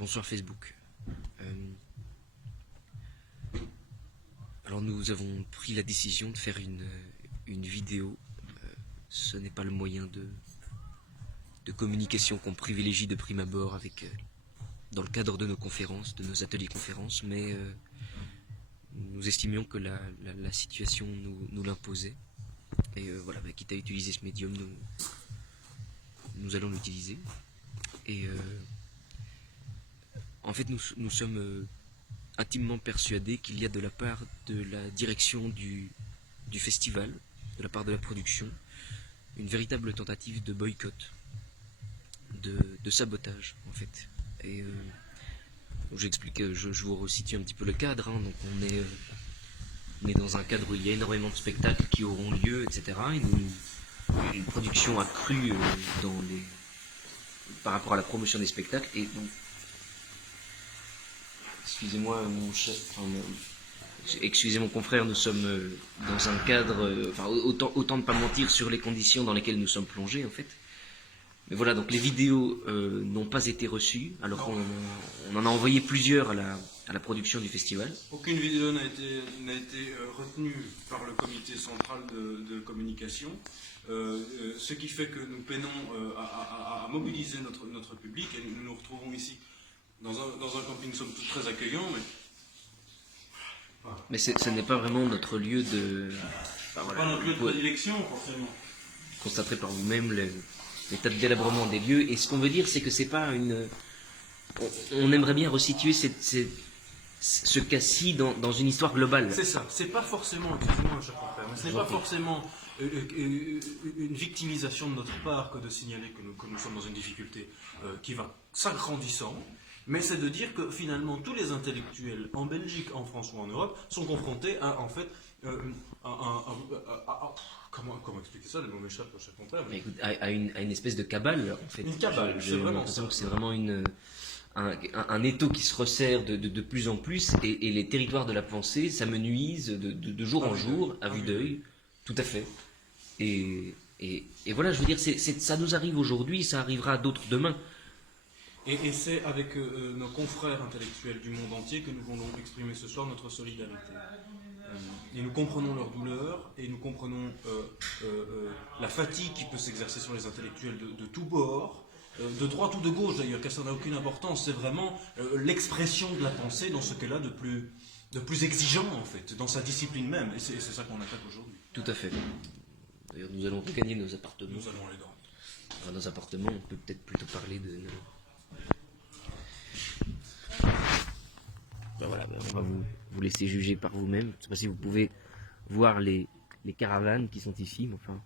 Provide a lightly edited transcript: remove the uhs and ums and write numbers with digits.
Bonsoir Facebook. Alors nous avons pris la décision de faire une vidéo. Ce n'est pas le moyen de communication qu'on privilégie de prime abord avec, dans le cadre de nos conférences, de nos ateliers conférences, mais nous estimions que la situation nous l'imposait. Et voilà, quitte à utiliser ce médium, nous allons l'utiliser. Et en fait, nous sommes intimement persuadés qu'il y a de la part de la direction du festival, de la part de la production, une véritable tentative de boycott, de sabotage en fait. Et j'explique, je vous resitue un petit peu le cadre. Donc on est dans un cadre où il y a énormément de spectacles qui auront lieu, etc. Et une production accrue par rapport à la promotion des spectacles. Et donc, excusez-moi excusez mon confrère, nous sommes dans un cadre, autant ne pas mentir sur les conditions dans lesquelles nous sommes plongés en fait. Mais voilà, donc les vidéos n'ont pas été reçues, alors qu'on en a envoyé plusieurs à la production du festival. Aucune vidéo n'a été retenue par le comité central de communication, ce qui fait que nous peinons à mobiliser notre public, et nous nous retrouvons ici dans un camping somme toute très accueillant, mais ce n'est pas vraiment notre lieu de... Pas notre lieu de prédilection, forcément. Vous constaterez par vous-même l'état de délabrement des lieux, et ce qu'on veut dire, c'est que c'est pas une... On aimerait bien resituer ce cas-ci dans une histoire globale. C'est ça, c'est pas forcément, excusez-moi cher confrère, mais ce n'est pas forcément une victimisation de notre part que de signaler que nous sommes dans une difficulté qui va s'agrandissant, mais c'est de dire que finalement tous les intellectuels en Belgique, en France ou en Europe sont confrontés à, en fait, comment expliquer ça, le mot m'échappe, cher confrère. Mais écoute, à une espèce de cabale, en fait. Une cabale, c'est vraiment ça. C'est vraiment un étau qui se resserre de plus en plus, et les territoires de la pensée s'amenuisent de jour en jour, à vue d'œil, tout à fait. Et voilà, je veux dire, ça nous arrive aujourd'hui, ça arrivera à d'autres demain. Et c'est avec nos confrères intellectuels du monde entier que nous voulons exprimer ce soir notre solidarité. Et nous comprenons leur douleur, et nous comprenons la fatigue qui peut s'exercer sur les intellectuels de tous bords, de droite ou de gauche d'ailleurs, car ça n'a aucune importance. C'est vraiment l'expression de la pensée dans ce qu'elle a de plus exigeant en fait, dans sa discipline même. Et c'est ça qu'on attaque aujourd'hui. Tout à fait. D'ailleurs, nous allons regagner nos appartements. Nous allons aller dormir. Dans nos appartements, on peut peut-être plutôt parler de... Voilà, on va vous laisser juger par vous-même. Je ne sais pas si vous pouvez voir les caravanes qui sont ici, mais enfin...